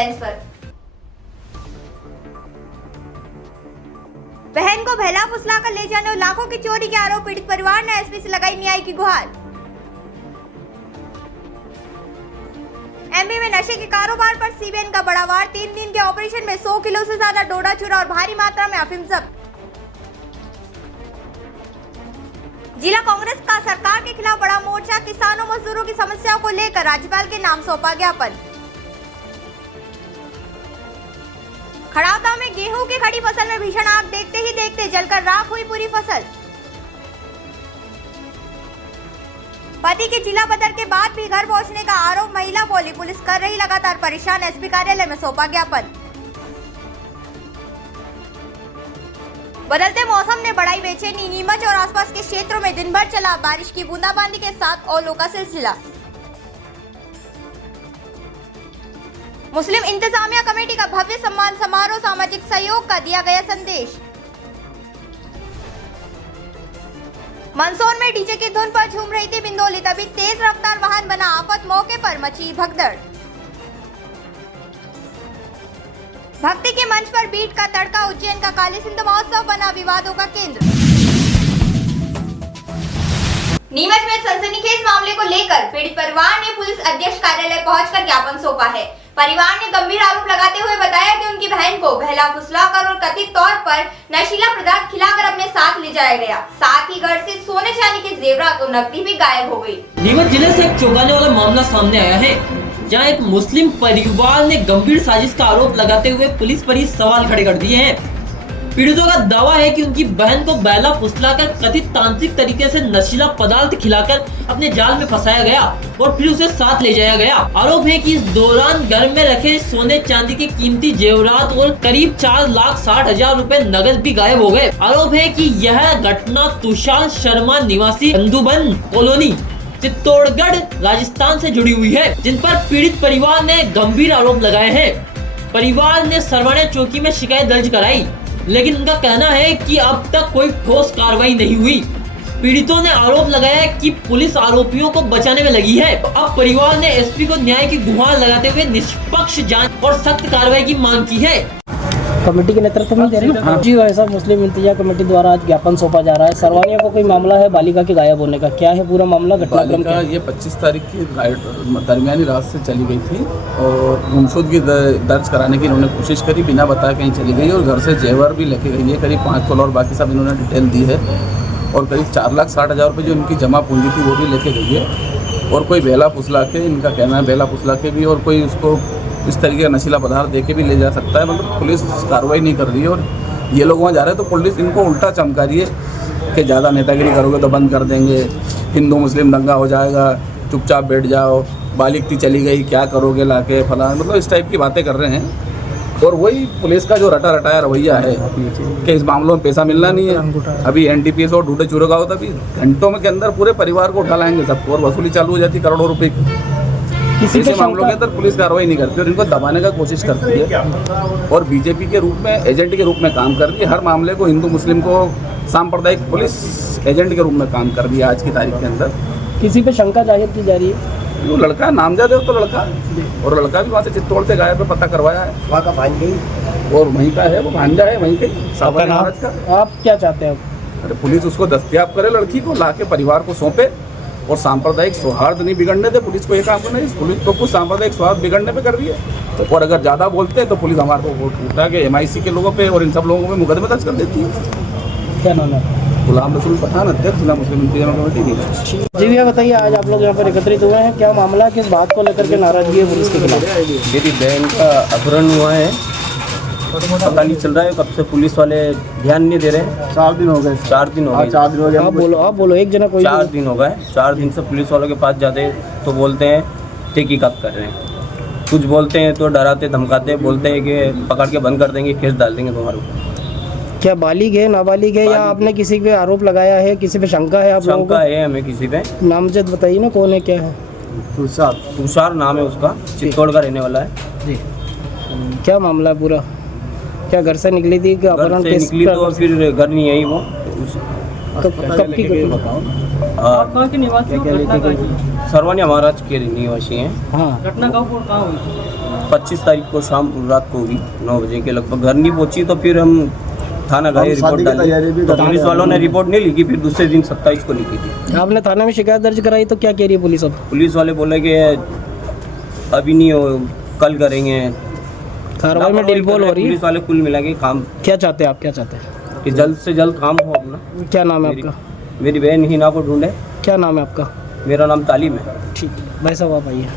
Headlines पर। बहन को बहला फुसला कर ले जाने और लाखों की चोरी के आरोप पीड़ित परिवार ने एसपी से लगाई न्याय की गुहार। एमपी में नशे के कारोबार पर सीबीआई का बड़ा वार। 3 दिन के ऑपरेशन में 100 किलो से ज्यादा डोडा चूरा और भारी मात्रा में अफीम जब्त। जिला कांग्रेस का सरकार के खिलाफ बड़ा मोर्चा। किसानों मजदूरों की समस्याओं को लेकर राज्यपाल के नाम सौंपा ज्ञापन। खड़ावदा में गेहूं की खड़ी फसल में भीषण आग। देखते ही देखते जलकर राख हुई पूरी फसल। पति के जिला बदर के बाद भी घर पहुंचने का आरोप। महिला बोली पुलिस कर रही लगातार परेशान। एसपी कार्यालय में सौंपा ज्ञापन। बदलते मौसम ने बढ़ाई बेचैनी। नीमच और आसपास के क्षेत्रों में दिन भर चला बारिश की बूंदाबांदी के साथ ओलों का सिलसिला। मुस्लिम इंतजामिया कमेटी का भव्य सम्मान समारोह। सामाजिक सहयोग का दिया गया संदेश। मंदसौर में डीजे की धुन पर झूम रही थी बिंदोली, तभी तेज रफ्तार वाहन बना आफत। मौके पर मची भगदड़। भक्ति के मंच पर बीट का तड़का। उज्जैन का काली सिंध महोत्सव बना विवादों का केंद्र। नीमच में सनसनीखेज मामले को लेकर पीड़ित परिवार ने पुलिस अधीक्षक कार्यालय पहुंचकर ज्ञापन सौंपा है। परिवार ने गंभीर आरोप लगाते हुए बताया कि उनकी बहन को बहला फुसलाकर और कथित तौर पर नशीला पदार्थ खिलाकर अपने साथ ले जाया गया। साथ ही घर से सोने चांदी के जेवरात और नकदी भी गायब हो गई। नीमच जिले से एक चौंकाने वाला मामला सामने आया है, जहां एक मुस्लिम परिवार ने गंभीर साजिश का आरोप लगाते हुए पुलिस पर ही सवाल खड़े कर दिए हैं। पीड़ितों का दावा है कि उनकी बहन को बहला फुसलाकर कथित तांत्रिक तरीके से नशीला पदार्थ खिलाकर अपने जाल में फंसाया गया और फिर उसे साथ ले जाया गया। आरोप है कि इस दौरान घर में रखे सोने चांदी के कीमती जेवरात और करीब 4,60,000 रुपए नगद भी गायब हो गए। आरोप है कि यह घटना तुषार शर्मा निवासी अंदुबन कॉलोनी चित्तौड़गढ़ राजस्थान से जुड़ी हुई है, जिन पर पीड़ित परिवार ने गंभीर आरोप लगाए हैं। परिवार ने सरवाने चौकी में शिकायत दर्ज कराई, लेकिन उनका कहना है कि अब तक कोई ठोस कार्रवाई नहीं हुई। पीड़ितों ने आरोप लगाया कि पुलिस आरोपियों को बचाने में लगी है। अब परिवार ने एसपी को न्याय की गुहार लगाते हुए निष्पक्ष जांच और सख्त कार्रवाई की मांग की है। कमेटी के नेतृत्व में दे रहे हैं। हाँ जी, वैसा मुस्लिम इंतजामिया कमेटी द्वारा आज ज्ञापन सौंपा जा रहा है। सरवानिया को कोई मामला है बालिका के गायब होने का, क्या है पूरा मामला? घटनाक्रम क्या? ये 25 तारीख की दरमियानी रात से चली गई थी और गुमशुदगी दर्ज कराने की इन्होंने कोशिश करी, बिना बताए कहीं चली गई और घर से जेवर भी लेके गई है, करीब 5 तोला और बाकी सब इन्होंने डिटेल दी है और करीब 4,60,000 रुपये जो इनकी जमा पूंजी थी वो भी लेके गई है। और कोई बेला फुसला के, इनका कहना है बेला फुसला के भी, और कोई उसको इस तरीके का नशीला पदार्थ देके भी ले जा सकता है। मतलब पुलिस कार्रवाई नहीं कर रही है और ये लोग वहाँ जा रहे हैं तो पुलिस इनको उल्टा चमका रही है कि ज़्यादा नेतागिरी करोगे तो बंद कर देंगे, हिंदू मुस्लिम दंगा हो जाएगा, चुपचाप बैठ जाओ, बालिक थी चली गई क्या करोगे लाके फलाना, मतलब इस टाइप की बातें कर रहे हैं। और वही पुलिस का जो रटा रटाया रवैया है कि इस मामलों में पैसा मिलना नहीं है। अभी एनटीपीएस और ढूंढे चूरे का होता, अभी घंटों में के अंदर पूरे परिवार को उठा लाएंगे सबको और वसूली चालू हो जाती करोड़ों रुपए की। ऐसे मामलों के अंदर पुलिस कार्रवाई नहीं करती और इनको दबाने का कोशिश करती है और बीजेपी के रूप में, एजेंट के रूप में काम कर रही है। हर मामले को हिंदू मुस्लिम को सांप्रदायिक पुलिस एजेंट के रूप में काम कर रही है आज की तारीख के अंदर। किसी पे शंका जाहिर की जा रही है? वो लड़का नामजद है तो लड़का, और लड़का भी वहाँ से चित्तौड़ से गायब पे पता करवाया है, वहाँ का भांजा और वहीं का है, वो भांजा है वहीं के साबर महाराज का। आप क्या चाहते हैं? अरे पुलिस उसको दस्तयाब करे, लड़की को लाके परिवार को सौंपे और सांप्रदायिक सौहार्द नहीं बिगड़ने दे। पुलिस को ये काम करना है, पुलिस तो कुछ सांप्रदायिक सौहार्द बिगड़ने पे कर रही है और अगर ज़्यादा बोलते हैं तो पुलिस हमारे को उठा के MIC के लोगों पे और इन सब लोगों पे मुकदमे दर्ज कर देती है। क्या नाम है? गुलाम रसूल पठान, अध्यक्ष जिला मुस्लिम इंतजामिया कमेटी। जी भैया बताइए, आज आप लोग यहाँ पर एकत्रित हुए हैं, क्या मामला, किस बात को लेकर के नाराजगी है पुलिस के खिलाफ? मेरी बहन का अपहरण हुआ है, पता नहीं चल रहा है कब से पुलिस वाले ध्यान नहीं दे रहे हैं। 4 दिन हो गए। 4 दिन हो गए। आप बोलो एक जना कोई। 4 दिन हो गए। 4 दिन से पुलिस वालों के पास जाते तो बोलते हैं तहकीकात कर रहे हैं, कुछ बोलते हैं तो डराते धमकाते, बोलते हैं कि पकड़ के बंद कर देंगे, केस डाल देंगे तुम्हारे ऊपर। क्या बालिग है नाबालिग है या आपने किसी पे आरोप लगाया है, किसी पे शंका है आप लोगों को? शंका है हमें किसी पे। नामजद बताइए ना, कौन है, क्या है? तुषार नाम है उसका, चित्तौड़ का रहने वाला है जी। क्या मामला है पूरा? क्या घर से निकली थी? घर से निकली तो फिर घर नहीं आई वो। कब की? कहाँ के निवासी? सरवानिया महाराज के निवासी हैं। हाँ, घटना कहाँ हुई? 25 तारीख को शाम रात को हुई 9 बजे के लगभग। घर नहीं पहुंची तो फिर हम थाना गए, रिपोर्ट डाली तो पुलिस वालों ने रिपोर्ट नहीं लिखी, फिर दूसरे दिन 27 को लिखी थी। आपने थाने में शिकायत दर्ज कराई तो क्या कह रही है पुलिस अब? पुलिस वाले बोले कि अभी नहीं हो, कल करेंगे। कार्रवाई में डिलबोल हो रही है। पुलिस वाले कुल मिला के काम क्या चाहते हैं आप, क्या चाहते हैं? कि जल्द से जल्द काम हो अपना। क्या नाम है आपका? मेरी बहन हिना को ढूंढे। क्या नाम है आपका? मेरा नाम तालिम है। ठीक, भाई साहब आप आइए।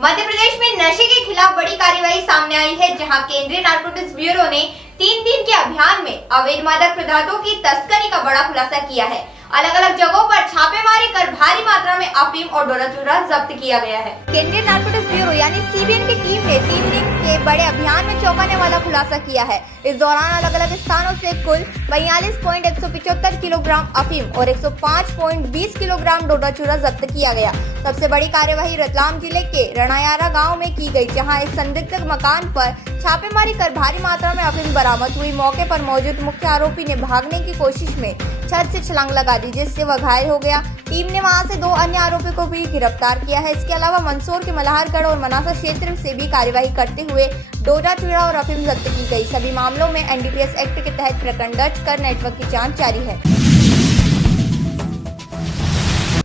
मध्य प्रदेश में नशे के खिलाफ बड़ी कार्रवाई सामने आई है, जहां केंद्रीय नारकोटिक्स ब्यूरो ने 3 दिन के अभियान में अवैध मादक पदार्थों की तस्करी का बड़ा खुलासा किया है। अलग अलग जगहों पर छापेमारी कर भारी मात्रा में अफीम और डोडा चूरा जब्त किया गया है। केंद्रीय नारकोटिक्स ब्यूरो यानी सीबीएन की टीम ने 3 दिन के बड़े अभियान में चौंकाने वाला खुलासा किया है। इस दौरान अलग अलग स्थानों से कुल 42.175 किलोग्राम अफीम और 105.20 किलोग्राम डोडा चूरा जब्त किया गया। सबसे बड़ी कार्यवाही रतलाम जिले के रणायारा गाँव में की गयी, जहाँ एक संदिग्ध मकान पर छापेमारी कर भारी मात्रा में अफीम बरामद हुई। मौके पर मौजूद मुख्य आरोपी ने भागने की कोशिश में छत से छलांग लगा दी, जिससे वह घायल हो गया। टीम ने वहां से 2 अन्य आरोपियों को भी गिरफ्तार किया है। इसके अलावा मंदसौर के मल्हारगढ़ और मनासा क्षेत्र से भी कार्यवाही करते हुए डोडा चूरा और अफीम जब्त की गई। सभी मामलों में एनडीपीएस एक्ट के तहत प्रकरण दर्ज कर नेटवर्क की जांच जारी है।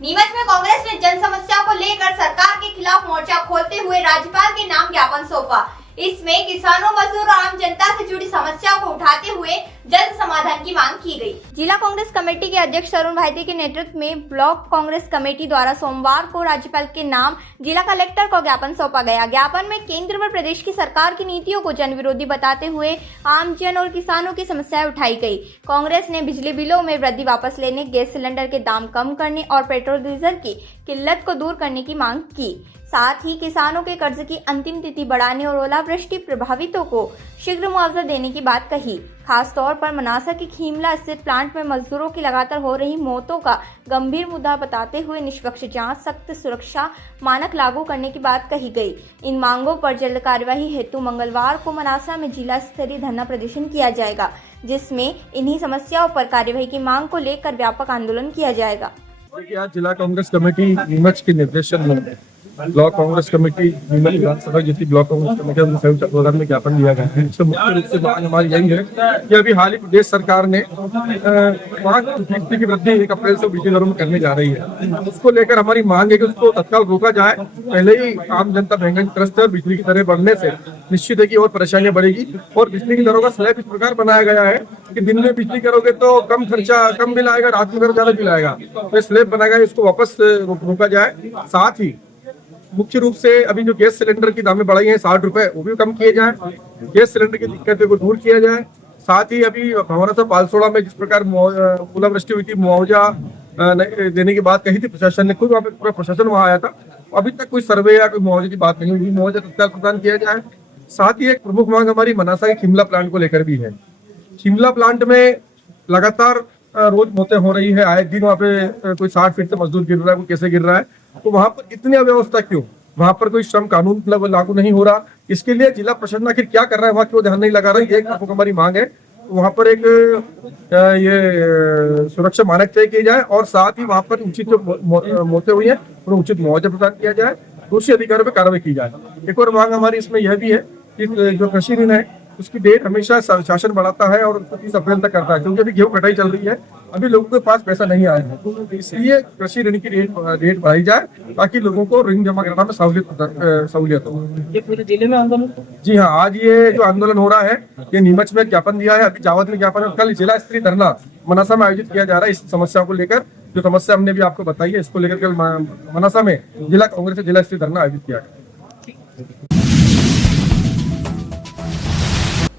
नीमच में कांग्रेस ने जन समस्या को लेकर सरकार के खिलाफ मोर्चा खोलते हुए राज्यपाल के नाम ज्ञापन सौंपा। इसमें किसानों, मजदूर और आम जनता से जुड़ी समस्याओं को उठाते हुए जल्द समाधान की मांग की गई। जिला कांग्रेस कमेटी के अध्यक्ष तरुण भाईते के नेतृत्व में ब्लॉक कांग्रेस कमेटी द्वारा सोमवार को राज्यपाल के नाम जिला कलेक्टर को ज्ञापन सौंपा गया। ज्ञापन में केंद्र व प्रदेश की सरकार की नीतियों को जन विरोधी बताते हुए आम जन और किसानों की समस्याएं उठाई गई। कांग्रेस ने बिजली बिलों में वृद्धि वापस लेने, गैस सिलेंडर के दाम कम करने और पेट्रोल डीजल की किल्लत को दूर करने की मांग की। साथ ही किसानों के कर्ज की अंतिम तिथि बढ़ाने और ओलावृष्टि प्रभावितों को शीघ्र मुआवजा देने की बात कही। खास तौर पर मनासा के खीमला स्थित प्लांट में मजदूरों की लगातार हो रही मौतों का गंभीर मुद्दा बताते हुए निष्पक्ष जांच, सख्त सुरक्षा मानक लागू करने की बात कही गई। इन मांगों पर जल्द कार्यवाही हेतु मंगलवार को मनासा में जिला स्तरीय धरना प्रदर्शन किया जाएगा, जिसमें इन्हीं समस्याओं पर कार्यवाही की मांग को लेकर व्यापक आंदोलन किया जाएगा। आज जिला कांग्रेस कमेटी नीमच के निर्देशन में ब्लॉक कांग्रेस कमेटी नीमच विधानसभा जितनी ब्लॉक कांग्रेस कमेटी संयुक्त तत्वाधान में ज्ञापन दिया गया है। इसमें मुख्य रूप से मांग हमारी यही है कि अभी हाल ही प्रदेश सरकार ने 5% की वृद्धि 1 अप्रैल से बिजली दरों में करने जा रही है। उसको लेकर हमारी मांग है कि उसको तत्काल रोका जाए। पहले ही आम जनता महंगाई त्रस्त है, बिजली की दरें बढ़ने से निश्चित है कि और परेशानियां बढ़ेगी। और बिजली की दरों का स्लैब इस प्रकार बनाया गया है कि दिन में बिजली करोगे तो कम खर्चा, कम बिल आएगा, रात में करो ज्यादा बिल आएगा। तो स्लैब बनाया गया, इसको वापस रोका जाए। साथ ही मुख्य रूप से अभी जो गैस सिलेंडर की दामें बढ़ाई हैं 60 रुपए, वो भी कम किए जाएं। गैस सिलेंडर की दिक्कतें को दूर किया जाए। साथ ही अभी हमारा सा पालसोड़ा में जिस प्रकार ओलावृष्टि हुई थी, मुआवजा देने की बात कही थी प्रशासन ने, खुद वहाँ पे पूरा प्रशासन वहाँ आया था। अभी तक कोई सर्वे या कोई मुआवजे की बात नहीं हुई। मुआवजा तत्काल प्रदान किया जाए। साथ ही एक प्रमुख मांग हमारी मनासा के खिमला प्लांट को लेकर भी है। खिमला प्लांट में लगातार रोज मौतें हो रही है। आए दिन वहाँ पे कोई 60 फीट से मजदूर गिर रहा है, कोई कैसे गिर रहा है। तो वहाँ पर इतनी अव्यवस्था क्यों? वहाँ पर कोई श्रम कानून लागू नहीं हो रहा। इसके लिए जिला प्रशासन आखिर क्या कर रहा है, वहाँ क्यों ध्यान नहीं लगा रहा है, ये एक प्रमुख हमारी मांग है। वहाँ पर एक ये सुरक्षा मानक तय किए जाए और साथ ही वहाँ पर उचित जो मौतें हुई है उन्हें उचित मुआवजा प्रदान किया जाए। दोषी अधिकारियों पर कार्रवाई की जाए। एक और मांग हमारी इसमें यह भी है कि जो कृषि ऋण है उसकी डेट हमेशा शासन बढ़ाता है और 30 अप्रैल तक करता है, क्योंकि अभी गेहूं कटाई चल रही है, अभी लोगों के पास पैसा नहीं आया है। तो इसलिए कृषि ऋण की डेट बढ़ाई जाए ताकि लोगों को ऋण जमा कराना में सहूलियत हो। ये पूरे जिले में आंदोलन? जी हाँ, आज ये जो आंदोलन हो रहा है ये नीमच में ज्ञापन दिया है, अभी जावद में ज्ञापन है। कल जिला स्तरीय धरना मनासा में आयोजित किया जा रहा है। इस समस्या को लेकर, जो समस्या हमने भी आपको बताई है, इसको लेकर कल मनासा में जिला कांग्रेस से जिला स्तरीय धरना आयोजित किया गया।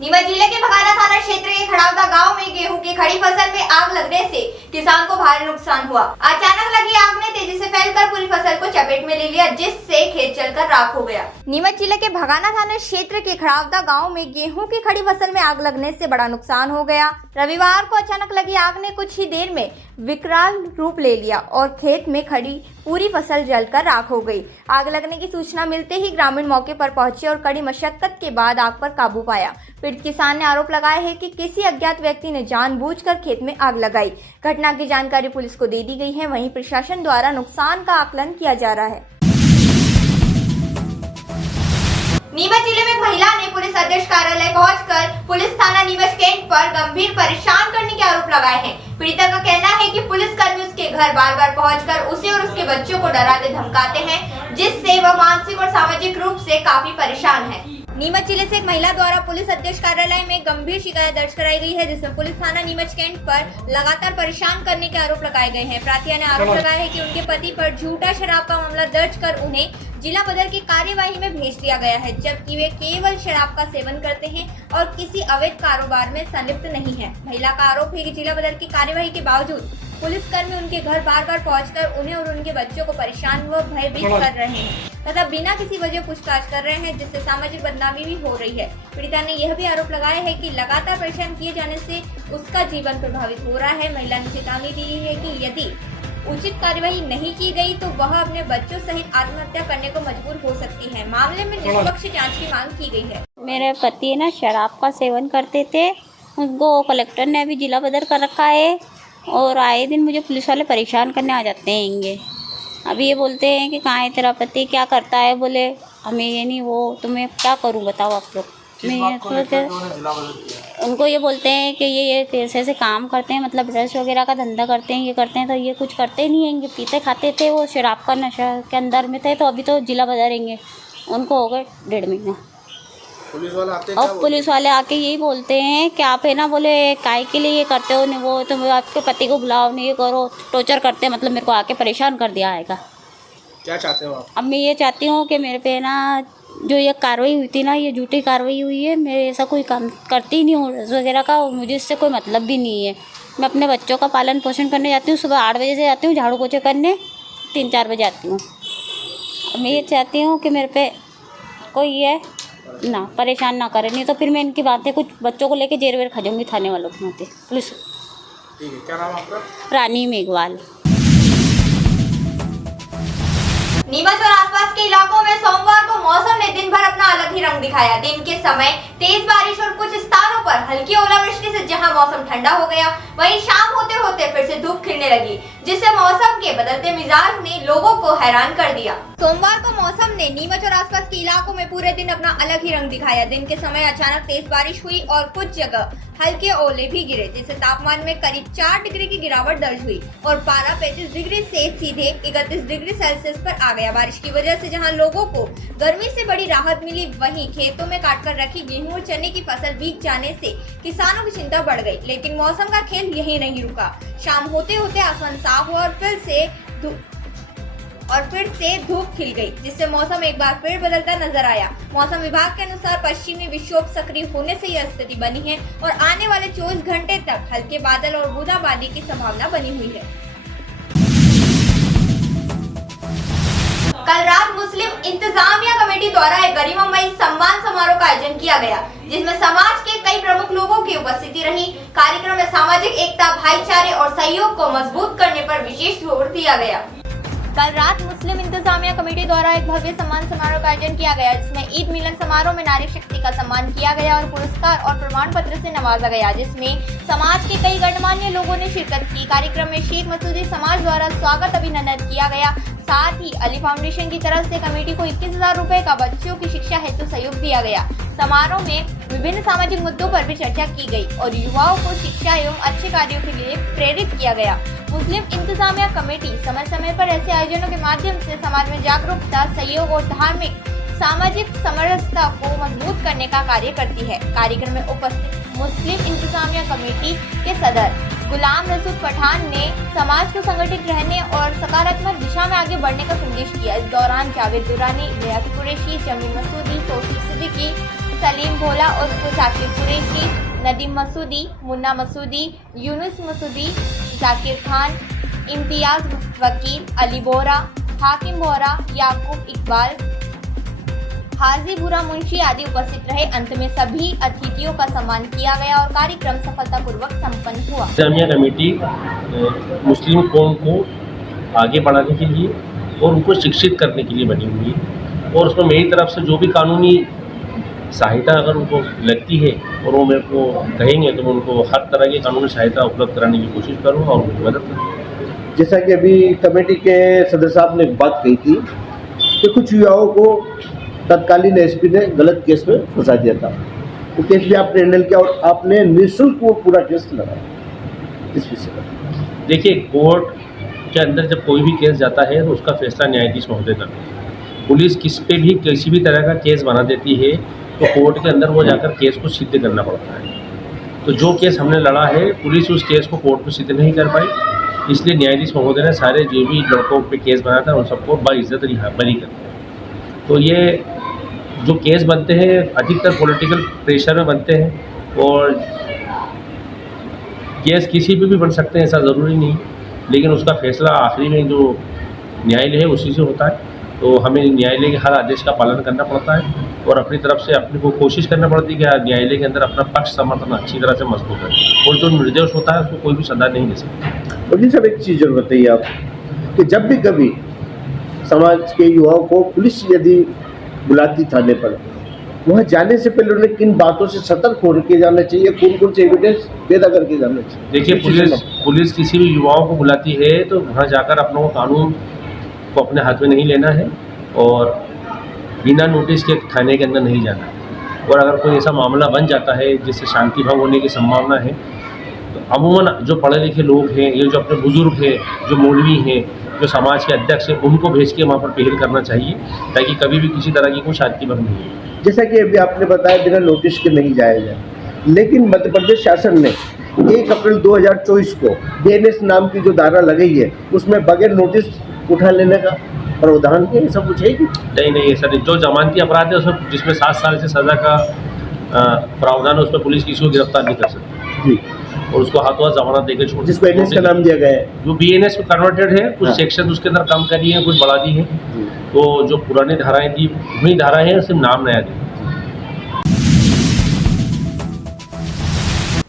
नीमच जिले के भगाना थाना क्षेत्र के खड़ावदा गांव में गेहूं की खड़ी फसल में आग लगने से किसान को भारी नुकसान हुआ। अचानक लगी आग ने तेजी से फैलकर पूरी फसल को चपेट में ले लिया, जिससे खेत जलकर राख हो गया। नीमच जिले के भगाना थाना क्षेत्र के खड़ावदा गांव में गेहूं की खड़ी फसल में आग लगने से बड़ा नुकसान हो गया। रविवार को अचानक लगी आग ने कुछ ही देर में विकराल रूप ले लिया और खेत में खड़ी पूरी फसल जलकर राख हो गई। आग लगने की सूचना मिलते ही ग्रामीण मौके पर पहुंचे और कड़ी मशक्कत के बाद आग पर काबू पाया। पीड़ित किसान ने आरोप लगाया है कि किसी अज्ञात व्यक्ति ने जानबूझकर खेत में आग लगाई। घटना की जानकारी पुलिस को दे दी गई है। वहीं प्रशासन द्वारा नुकसान का आकलन किया जा रहा है। नीमच जिले में एक महिला ने पुलिस अधीक्षक कार्यालय पहुंचकर पुलिस थाना नीमच कैंट पर गंभीर परेशान करने के आरोप लगाए हैं। पीड़िता का कहना है कि पुलिस कर्मी उसके घर बार बार पहुंचकर उसे और उसके बच्चों को डराते धमकाते हैं, जिससे वह मानसिक और सामाजिक रूप से काफी परेशान है। नीमच जिले से एक महिला द्वारा पुलिस अधीक्षक कार्यालय में गंभीर शिकायत दर्ज कराई गई है, जिसमें पुलिस थाना नीमच कैंट पर लगातार परेशान करने के आरोप लगाए गए हैं। प्रार्थना ने आरोप लगाया है कि उनके पति पर झूठा शराब का मामला दर्ज कर उन्हें जिला बदर की कार्यवाही में भेज दिया गया है, जबकि वे केवल शराब का सेवन करते हैं और किसी अवैध कारोबार में संलिप्त नहीं है। महिला का आरोप है कि जिला बदर की कार्यवाही के बावजूद पुलिसकर्मी उनके घर बार बार पहुंचकर उन्हें और उनके बच्चों को परेशान व भयभीत कर रहे हैं तथा बिना किसी वजह पूछताछ कर रहे हैं, जिससे सामाजिक बदनामी भी हो रही है। पीड़िता ने यह भी आरोप लगाया है कि लगातार परेशान किए जाने से उसका जीवन प्रभावित हो रहा है। महिला ने चेतावनी दी है कि यदि उचित कार्यवाही नहीं की गई तो वह अपने बच्चों सहित आत्महत्या करने को मजबूर हो सकती है। मामले में निष्पक्ष जांच की मांग की गई है। मेरे पति ना शराब का सेवन करते थे, उनको कलेक्टर ने अभी जिला बदर कर रखा है और आए दिन मुझे पुलिस वाले परेशान करने आ जाते हैं। अभी ये बोलते हैं कि कहाँ है तेरा पति, क्या करता है, बोले हमें ये नहीं वो, तो मैं क्या करूँ बताओ आप लोग। उनको ये बोलते हैं कि ये ऐसे काम करते हैं, मतलब ड्रग्स वगैरह का धंधा करते हैं, ये करते हैं, तो ये कुछ करते नहीं हैं। पीते खाते थे, वो शराब का नशा के अंदर में थे, तो अभी तो जिला बदलेंगे, उनको हो गए 1.5 महीना। और पुलिस वाले आके यही बोलते हैं कि आप है ना, बोले काय के लिए ये करते हो, नहीं वो तुम आपके पति को बुलाओ, नहीं ये करो, टॉर्चर करते हैं, मतलब मेरे को आके परेशान कर दिया आएगा। क्या चाहते हो आप? अब मैं ये चाहती हूँ कि मेरे पे ना जो ये कार्रवाई हुई थी ना, ये झूठी कार्रवाई हुई है, मैं ऐसा कोई काम करती नहीं हूँ वगैरह का, मुझे इससे कोई मतलब भी नहीं है। मैं अपने बच्चों का पालन पोषण करने जाती हूँ, सुबह 8 बजे से जाती हूँ, झाड़ू पोछे करने 3-4 बजे आती हूँ। मैं ये चाहती हूँ कि मेरे पे कोई ये ना परेशान ना करे, नहीं तो फिर मैं इनकी बातें कुछ बच्चों को लेके जेर वेर खा जाऊँगी थाने वालों की बातें। पुलिस क्या नाम आपका? रानी मेघवाल। नीमच और आसपास के इलाकों में सोमवार को मौसम ने दिन भर अपना अलग ही रंग दिखाया। दिन के समय तेज बारिश और कुछ स्थानों पर हल्की ओलावृष्टि से जहां मौसम ठंडा हो गया, वहीं शाम होते होते फिर से धूप खिलने लगी, जिससे मौसम के बदलते मिजाज ने लोगों को हैरान कर दिया। सोमवार को मौसम ने नीमच और आसपास के इलाकों में पूरे दिन अपना अलग ही रंग दिखाया। दिन के समय अचानक तेज बारिश हुई और कुछ जगह हल्के ओले भी गिरे, जिससे तापमान में करीब 4 डिग्री की गिरावट दर्ज हुई और पारा 35 डिग्री से सीधे 31 डिग्री सेल्सियस पर आ गया। बारिश की वजह से जहां लोगों को गर्मी से बड़ी राहत मिली, वहीं खेतों में काटकर रखी गेहूं और चने की फसल भीग जाने से किसानों की चिंता बढ़ गई। लेकिन मौसम का खेल यही नहीं रुका। शाम होते होते आसमान साफ हुआ और फिर से धूप खिल गई, जिससे मौसम एक बार फिर बदलता नजर आया। मौसम विभाग के अनुसार पश्चिमी विक्षोभ सक्रिय होने से यह स्थिति बनी है और आने वाले 24 घंटे तक हल्के बादल और बूंदाबांदी की संभावना बनी हुई है। कल रात मुस्लिम इंतजामिया कमेटी द्वारा एक गरिमामयी सम्मान समारोह का आयोजन किया गया, जिसमें समाज के कई प्रमुख लोगों की उपस्थिति रही। कार्यक्रम में सामाजिक एकता, भाईचारे और सहयोग को मजबूत करने पर विशेष जोर दिया गया। कल रात मुस्लिम इंतजामिया कमेटी द्वारा एक भव्य सम्मान समारोह का आयोजन किया गया, जिसमें ईद मिलन समारोह में नारी शक्ति का सम्मान किया गया और पुरस्कार और प्रमाण पत्र से नवाजा गया, जिसमें समाज के कई गणमान्य लोगों ने शिरकत की। कार्यक्रम में शेख मसूदी समाज द्वारा स्वागत अभिनंदन किया गया। साथ ही अली फाउंडेशन की तरफ से कमेटी को 21,000 रुपए का बच्चों की शिक्षा हेतु सहयोग दिया गया। समारोह में विभिन्न सामाजिक मुद्दों पर भी चर्चा की गई और युवाओं को शिक्षा एवं अच्छे कार्यों के लिए प्रेरित किया गया। मुस्लिम इंतजामिया कमेटी समय समय पर ऐसे आयोजनों के माध्यम से समाज में जागरूकता, सहयोग और धार्मिक सामाजिक समरसता को मजबूत करने का कार्य करती है। कार्यक्रम में उपस्थित मुस्लिम इंतजामिया कमेटी के सदर गुलाम रसूल पठान ने समाज को संगठित रहने और सकारात्मक दिशा में आगे बढ़ने का संदेश दिया। इस दौरान जावेद दुरानी, रियाज कुरैशी, जमील मसूदी, तौसीफ सिद्दीकी, सलीम भोला और जाकिर कुरैशी, नदीम मसूदी, मुन्ना मसूदी, यूनुस मसूदी, जाकिर खान, इम्तियाज वकील, अली बोरा, हाकिम बोरा, याकूब इकबाल, हाजी बुरा मुंशी आदि उपस्थित रहे। अंत में सभी अतिथियों का सम्मान किया गया और कार्यक्रम सफलतापूर्वक संपन्न हुआ। इंतजामिया कमेटी मुस्लिम कौम को आगे बढ़ाने के लिए और उनको शिक्षित करने के लिए बनी हुई है और उसमें मेरी तरफ से जो भी कानूनी सहायता अगर उनको लगती है और वो मेरे को कहेंगे तो मैं उनको हर तरह की कानूनी सहायता उपलब्ध कराने की कोशिश करूँगा और उनकी मदद करूँगा। जैसा कि अभी कमेटी के सदस्य साहब ने एक बात कही थी कि कुछ युवाओं को तत्कालीन एसपी ने गलत केस में फंसा दिया था, वो केस भी आपने हैंडल किया और आपने निःशुल्क वो पूरा केस लड़ाया। इस विषय पर देखिए, कोर्ट के अंदर जब कोई भी केस जाता है तो उसका फैसला न्यायाधीश महोदय करते हैं। पुलिस किस पे भी किसी भी तरह का केस बना देती है तो कोर्ट के अंदर वो जाकर केस को सिद्ध करना पड़ता है। तो जो केस हमने लड़ा है, पुलिस उस केस को कोर्ट में सिद्ध नहीं कर पाई, इसलिए न्यायाधीश महोदय ने सारे जो भी लड़कों पे केस बना था उन सबको बाइज्जत बरी कर दिया। तो ये जो केस बनते हैं अधिकतर पॉलिटिकल प्रेशर में बनते हैं और केस किसी पे भी बन सकते हैं, ऐसा ज़रूरी नहीं, लेकिन उसका फैसला आखिरी में जो न्यायालय है उसी से होता है। तो हमें न्यायालय के हर आदेश का पालन करना पड़ता है और अपनी तरफ से अपने को कोशिश करना पड़ती है कि न्यायालय के अंदर अपना पक्ष समर्थन अच्छी तरह से मजबूत है और जो निर्दोष होता है उसको कोई भी सजा नहीं दे सकता। और जी सब एक चीज़ और बताइए आप कि जब भी कभी समाज के युवाओं को पुलिस यदि बुलाती थाने पर, वहाँ जाने से पहले उन्हें किन बातों से सतर्क होकर जाना चाहिए, कौन कौन से एविडेंस पैदा करके जाना चाहिए? देखिए, पुलिस किसी भी युवाओं को बुलाती है तो वहाँ जाकर अपनों को कानून को अपने हाथ में नहीं लेना है और बिना नोटिस के थाने के अंदर नहीं जाना है। और अगर कोई ऐसा मामला बन जाता है जिससे शांति भंग होने की संभावना है तो अमूमन जो पढ़े लिखे लोग हैं, ये जो अपने बुजुर्ग हैं, जो मौलवी हैं, जो समाज के अध्यक्ष हैं, उनको भेज के वहाँ पर पहल करना चाहिए ताकि कभी भी किसी तरह की कोई शांति भंग नहीं हो। जैसा कि अभी आपने बताया बिना नोटिस के नहीं जाया जाए, लेकिन मध्य प्रदेश शासन ने 1 अप्रैल 2024 को BNS नाम की जो धारा लगाई है उसमें बगैर नोटिस उठा लेने का प्रावधान है, सब कुछ है कि नहीं, ऐसा नहीं। जो जमानती अपराध है उसमें जिसमें 7 साल से सज़ा का प्रावधान है उसमें पुलिस किसी को गिरफ्तार नहीं कर सकती जी, और उसको हाथों हाथ जमानत देकर छोड़, जिसको NS का नाम दिया गया है, जो BNS में कन्वर्टेड है, कुछ हाँ। सेक्शन उसके अंदर कम करी है, कुछ बढ़ा दी है। तो जो पुरानी धाराएं थी वही धारा है, सिर्फ नाम नया दी।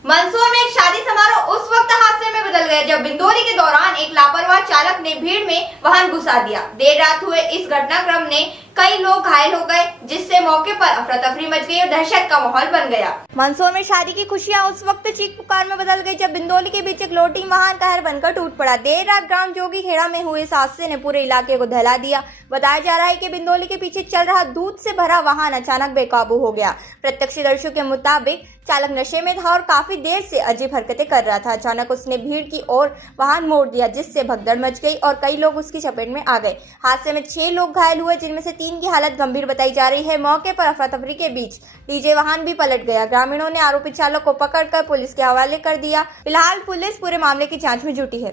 मंदसौर में एक शादी समारोह उस वक्त हादसे में बदल गया जब बिंदोली के दौरान एक लापरवाह चालक ने भीड़ में वाहन घुसा दिया। देर रात हुए इस घटनाक्रम ने कई लोग घायल हो गए, जिससे मौके पर अफरा तफरी मच गई और दहशत का माहौल बन गया। मंदसौर में शादी की खुशियां उस वक्त चीख पुकार में बदल गई जब बिंदोली के बीच एक लोडिंग वाहन कहर बनकर टूट पड़ा। देर रात ग्राम जोगी खेड़ा में हुए इस हादसे ने पूरे इलाके को दहला दिया। बताया जा रहा है कि बिंदोली के पीछे चल रहा दूध से भरा वाहन अचानक बेकाबू हो गया। प्रत्यक्षदर्शियों के मुताबिक चालक नशे में था और काफी देर से अजीब हरकतें कर रहा था। अचानक उसने भीड़ की ओर वाहन मोड़ दिया, जिससे भगदड़ मच गई और कई लोग उसकी चपेट में आ गए। हादसे में 6 लोग घायल हुए, जिनमें से 3 की हालत गंभीर बताई जा रही है। मौके पर अफरा तफरी के बीच डीजे वाहन भी पलट गया। ग्रामीणों ने आरोपी चालक को पकड़कर पुलिस के हवाले कर दिया। फिलहाल पुलिस पूरे मामले की जाँच में जुटी है।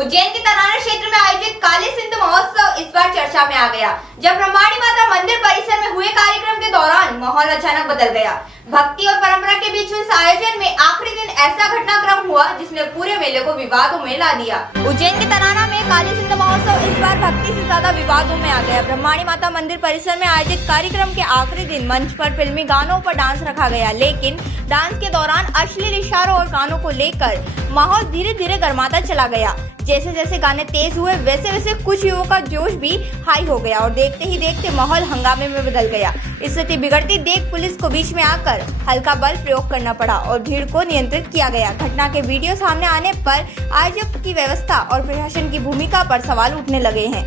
उज्जैन के तराना क्षेत्र में आयोजित काली सिंध महोत्सव इस बार चर्चा में आ गया जब ब्रह्माणी माता मंदिर परिसर में हुए कार्यक्रम के दौरान माहौल अचानक बदल गया। भक्ति और परंपरा के बीच इस आयोजन में आखिरी दिन ऐसा घटनाक्रम हुआ जिसने पूरे मेले को विवादों में ला दिया। उज्जैन के तराना में काली सिंध महोत्सव इस बार भक्ति से ज्यादा विवादों में आ गया। ब्रह्माणी माता मंदिर परिसर में आयोजित कार्यक्रम के आखिरी दिन मंच पर फिल्मी गानों पर डांस रखा गया, लेकिन डांस के दौरान अश्लील इशारों और गानों को लेकर माहौल धीरे धीरे गर्माता चला गया। जैसे जैसे गाने तेज हुए वैसे वैसे कुछ युवाओं का जोश भी हाई हो गया और देखते ही देखते माहौल हंगामे में बदल गया। स्थिति बिगड़ती देख पुलिस को बीच में आकर हल्का बल प्रयोग करना पड़ा और भीड़ को नियंत्रित किया गया। घटना के वीडियो सामने आने पर आयोजक की व्यवस्था और प्रशासन की भूमिका पर सवाल उठने लगे हैं।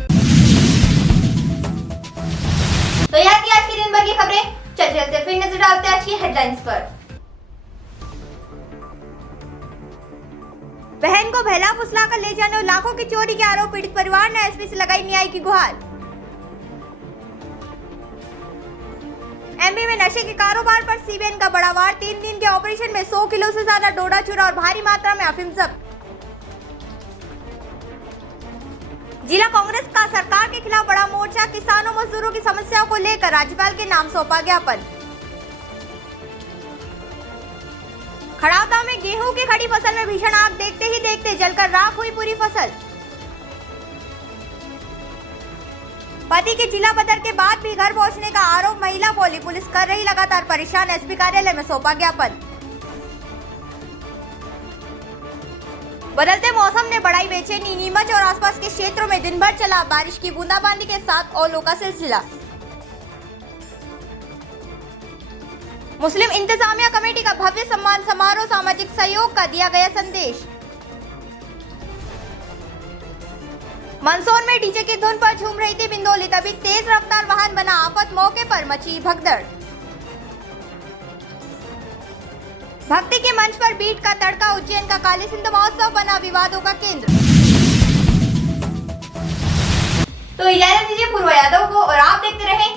तो यह थी आज की दिन भर की खबरें। चलते फिर नजर डालते हैं आज की हेडलाइंस पर। बहन को बहला फुसला कर ले जाने और लाखों की चोरी के आरोप पीड़ित परिवार ने एसपी से लगाई न्याय की गुहार। एमपी में नशे के कारोबार पर सीबीआई का बड़ा वार। 3 दिन के ऑपरेशन में 100 किलो से ज्यादा डोडा चूरा और भारी मात्रा में अफीम जब्त। जिला कांग्रेस का सरकार के खिलाफ बड़ा मोर्चा। किसानों मजदूरों की समस्याओं को लेकर राज्यपाल के नाम सौंपा ज्ञापन। खड़ावदा में गेहूं की खड़ी फसल में भीषण आग। देखते ही देखते जलकर राख हुई पूरी फसल। पति के जिला बदर के बाद भी घर पहुंचने का आरोप। महिला बोली पुलिस कर रही लगातार परेशान। एसपी कार्यालय में सौंपा ज्ञापन। बदलते मौसम ने बढ़ाई बेचैनी। नीमच और आसपास के क्षेत्रों में दिन भर चला बारिश की बूंदाबांदी के साथ ओलों का सिलसिला। मुस्लिम इंतजामिया कमेटी का भव्य सम्मान समारोह, सामाजिक सहयोग का दिया गया संदेश। मंदसौर में डीजे की धुन पर झूम रही थी बिंदोली, तभी तेज रफ्तार वाहन बना आफत, मौके पर मची भगदड़। भक्ति के मंच पर बीट का तड़का, उज्जैन का काली सिंध महोत्सव बना विवादों का केंद्र। तो इजाजत दीजिए पूर्व यादव को और आप देखते रहें